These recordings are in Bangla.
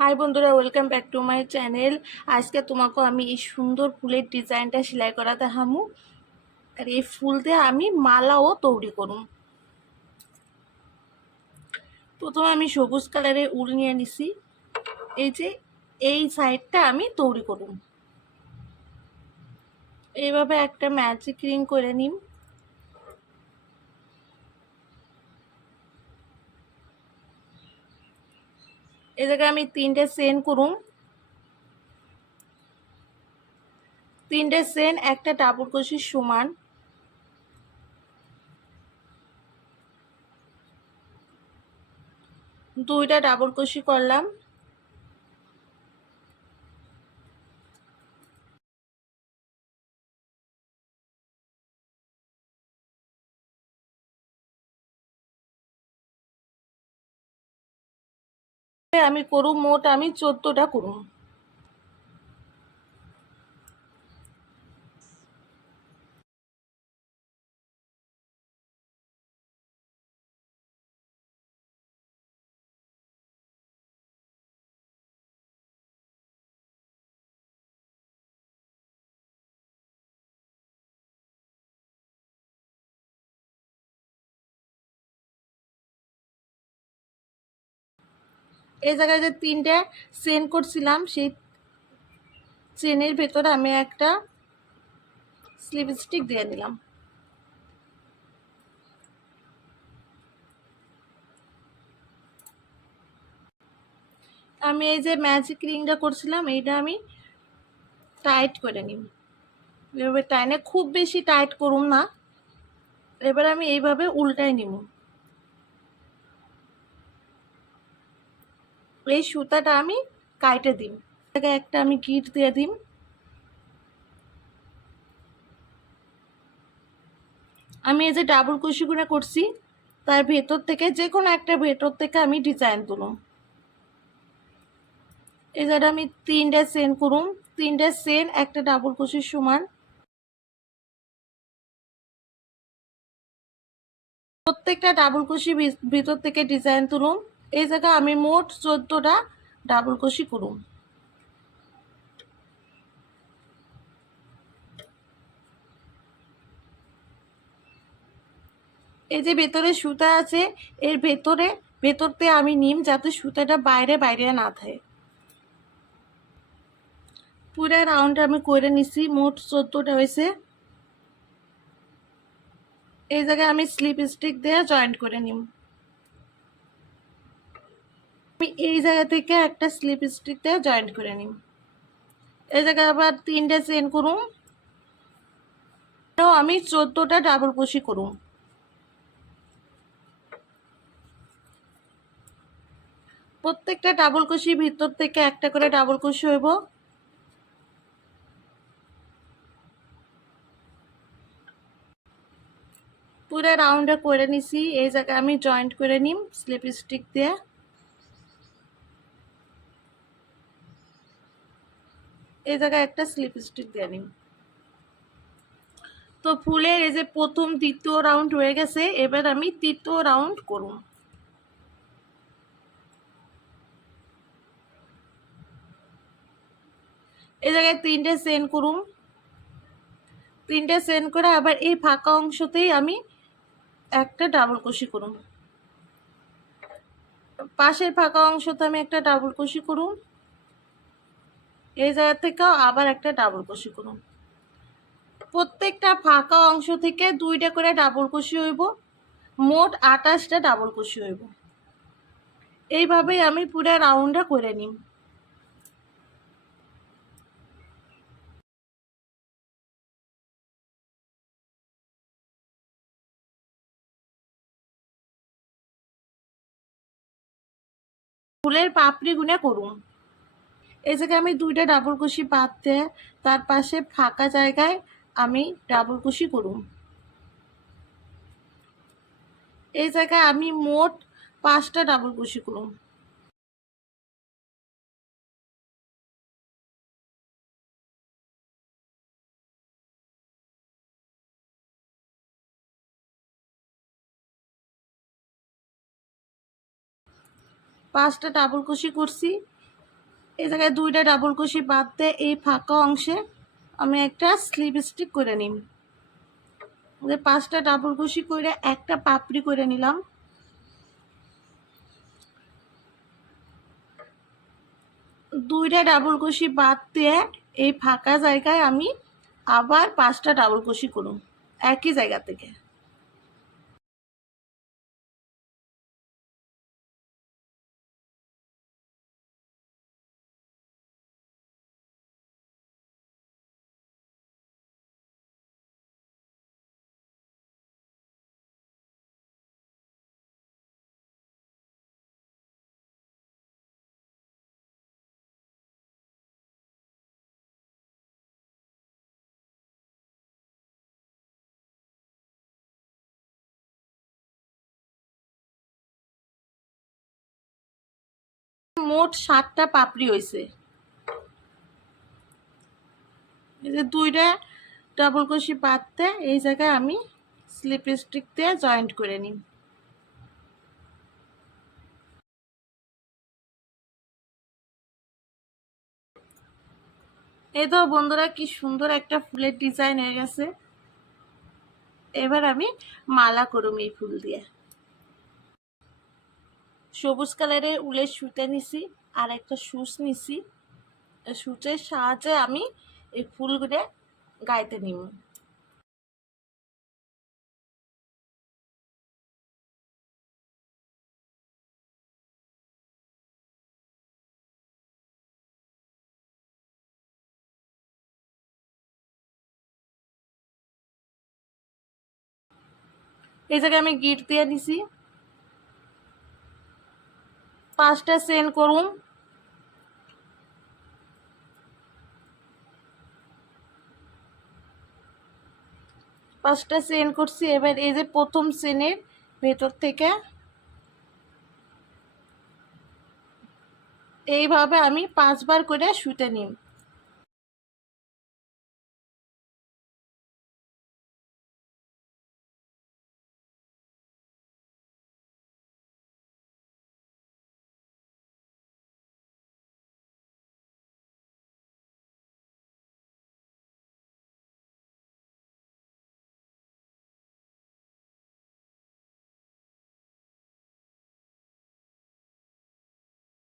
হাই বন্ধুরা, welcome back to my channel. আজকে তোমাকে আমি এই সুন্দর ফুলের ডিজাইনটা সেলাই করা দেখামু। আর এই ফুল দিয়ে আমি মালাও তৈরি করুম। প্রথমে আমি সবুজ কালারের উল নিয়ে নিছি। এই যে এই সাইডটা আমি তৈরি করুম। এইভাবে একটা ম্যাজিক রিং করে নিম। এই জায়গায় আমি তিনটে চেন করুম। তিনটে চেন একটা ডাবল ক্রোশের সমান। দুইটা ডাবল ক্রোশি করলাম। আমি করুম মোট আমি 14টা করুম। এই জায়গায় যে তিনটে চেন করছিলাম, সেই চেনের ভেতরে আমি একটা স্লিপ স্টিক দিয়ে দিলাম। আমি এই যে ম্যাজিক রিংটা করছিলাম, এইটা আমি টাইট করে নিব। এভাবে টাইনে, খুব বেশি টাইট করুম না। এবার আমি এইভাবে উল্টাই নিব। এই সুতাটা আমি কাটে দিম। একটা আমি গিট দিয়ে দিম। আমি এই যে ডাবল কুশিগুলো করছি, তার ভেতর থেকে যে কোনো একটা ভেতর থেকে আমি ডিজাইন তুলুম। এই জায়গাটা আমি তিনটে চেন করুম। তিনটে চেন একটা ডাবল কুশির সমান। প্রত্যেকটা ডাবল কুশি ভিতর থেকে ডিজাইন তুলুম। এই জায়গায় আমি মোট 14টা ডাবল কুশি করুম। এই যে ভেতরে সুতা আছে, এর ভেতরতে আমি নিম যাতে সুতাটা বাইরে বাইরে না থাকে। পুরো রাউন্ড আমি করে নিছি, মোট 14টা হয়েছে। এই জায়গায় আমি স্লিপ স্টিক দিয়ে জয়েন্ট করে নিম। আমি এই জায়গা থেকে একটা স্লিপ স্টিক দিয়ে জয়েন্ট করে নিম। এই জায়গায় আবার তিনটে চেন করুম। আমি 14টা ডাবল ক্রোশি করুম। প্রত্যেকটা ডাবল ক্রোশি ভিতর থেকে একটা করে ডাবল ক্রোশি হইব। পুরো রাউন্ডে করে নিছি। এই জায়গায় আমি জয়েন্ট করে নিম স্লিপ স্টিক দিয়ে। এই জায়গায় একটা স্লিপ স্টিক দিয়ে নিম। তো ফুলের এই যে প্রথম দ্বিতীয় রাউন্ড হয়ে গেছে, এবার আমি তৃতীয় রাউন্ড করুম। এই জায়গায় তিনটে চেন করুম। তিনটে চেন করে আবার এই ফাঁকা অংশতেই আমি একটা ডাবল ক্রোশি করুম। পাশের ফাঁকা অংশতে আমি একটা ডাবল ক্রোশি করুম। এই জায়গা থেকেও আবার একটা ডাবল ক্রোশি করুম। প্রত্যেকটা ফাঁকা অংশ থেকে দুইটা করে ডাবল ক্রোশি হইব। মোট 28টা ডাবল ক্রোশি হইব। এইভাবেই আমি পুরো রাউন্ডটা করে নিম। ফুলের পাপড়ি গুনে করুন। এই জায়গায় আমি দুইটা ডাবল কুশি বাদ দিয়ে তার পাশে ফাঁকা জায়গায় আমি ডাবল কুশি করুন। এই জায়গায় আমি মোট 5টা ডাবল কুশি করুন। পাঁচটা ডাবল কুশি করছি। এই জায়গায় দুইটা ডাবল কুশি বাদ দিয়ে এই ফাঁকা অংশে আমি একটা স্লিপ স্টিক করে নিই। পাঁচটা ডাবল কুশি করে একটা পাপড়ি করে নিলাম। দুইটা ডাবল কুশি বাদ দিয়ে এই ফাঁকা জায়গায় আমি আবার পাঁচটা ডাবল কুশি করুন একই জায়গা থেকে। মোট 7টা পাপড়ি হয়েছে। এই যে দুইটা ডাবল কুশি পাততে এই জায়গায় আমি স্লিপ স্টিক দিয়ে জয়েন্ট করে নিই। এই তো বন্ধুরা কি সুন্দর একটা ফুলের ডিজাইন হয়ে গেছে। এবার আমি মালা করুম এই ফুল দিয়ে। সবুজ কালারের উলের সুতা নিছি আর একটা সুচ নিছি। সুচের সাহায্যে আমি এই ফুলগুলো গাইতে নিব। এই জায়গায় আমি গিট দিয়ে নিছি। 5টা চেন করুম। পাঁচটা চেন করছি। এবার এই যে প্রথম চেনের ভেতর থেকে এইভাবে আমি 5বার করে সুতে নিই।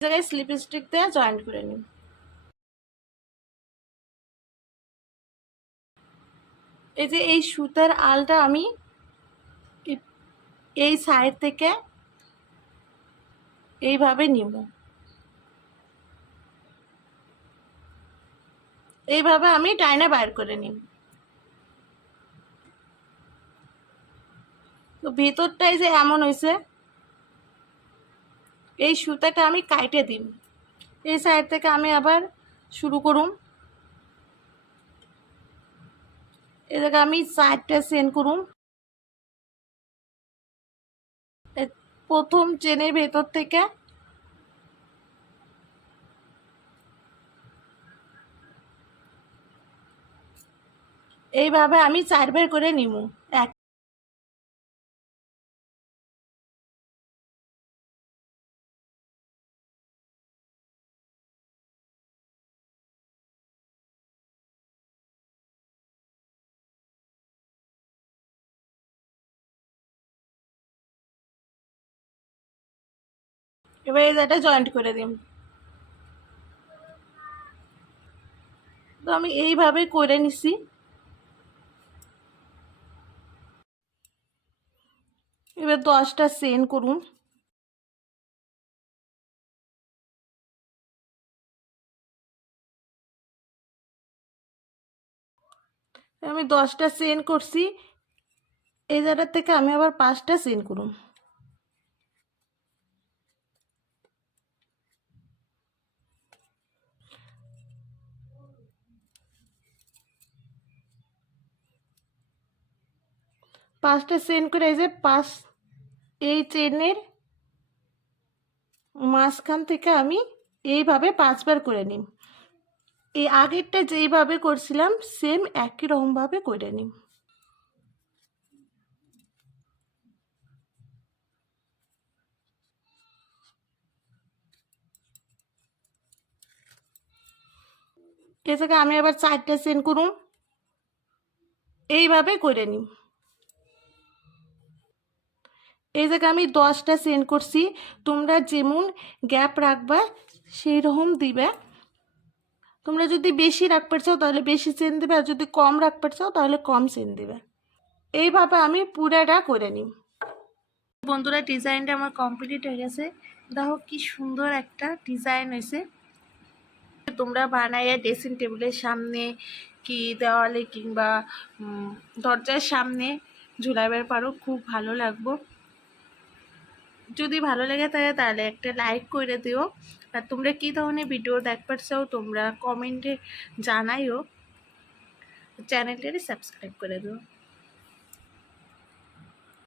জায়গায় স্লিপ স্টিক দিয়ে জয়েন্ট করে নিই। এই যে এই সুতার আলটা আমি এই সাইড থেকে এইভাবে নিব। এইভাবে আমি টাইনে বাইর করে নিব। তো ভেতরটাই যে এমন হয়েছে, এই সুতাটা আমি কাইটে দিই। এই সাইড থেকে আমি আবার শুরু করুম। এই জায়গায় আমি 4টা চেন করুম। প্রথম চেনের ভেতর থেকে এইভাবে আমি 4বার করে নিব। এক এবার এই জায়গাটা জয়েন্ট করে দিই। তো আমি এইভাবে করে নিছি। এবার 10টা চেন করুন। আমি 10টা চেন করছি। এই জায়গা থেকে আমি আবার 5টা চেন করুন। পাঁচটা চেন করে এই যে এই চেনের মাঝখান থেকে আমি এইভাবে 5বার করে নিই। এই আগেরটা যেইভাবে করছিলাম সেম একই রকমভাবে করে নিই। এই জায়গায় আমি আবার 4টা চেন করুম, এইভাবে করে নিই। এই জায়গায় আমি 10টা চেন করছি, তোমরা যেমন গ্যাপ রাখবা সেই রকম দিবে। তোমরা যদি বেশি রাখতে চাও তাহলে বেশি চেন দেবে, আর যদি কম রাখতে চাও তাহলে কম চেন দেবে। এইভাবে আমি পুরাটা করে নিই। বন্ধুরা, ডিজাইনটা আমার কমপ্লিট হয়ে গেছে। দেখো কি সুন্দর একটা ডিজাইন হয়েছে। তোমরা বানাইয়া ড্রেসিং টেবিলের সামনে কি দেওয়ালে কিংবা দরজার সামনে ঝুলাইবার পারো, খুব ভালো লাগবো। যদি ভালো লেগে থাকে তাহলে একটা লাইক করে দিও। আর তোমরা কী ধরনের ভিডিও দেখবার চাও তোমরা কমেন্টে জানাইও। চ্যানেলটাকে সাবস্ক্রাইব করে দিও।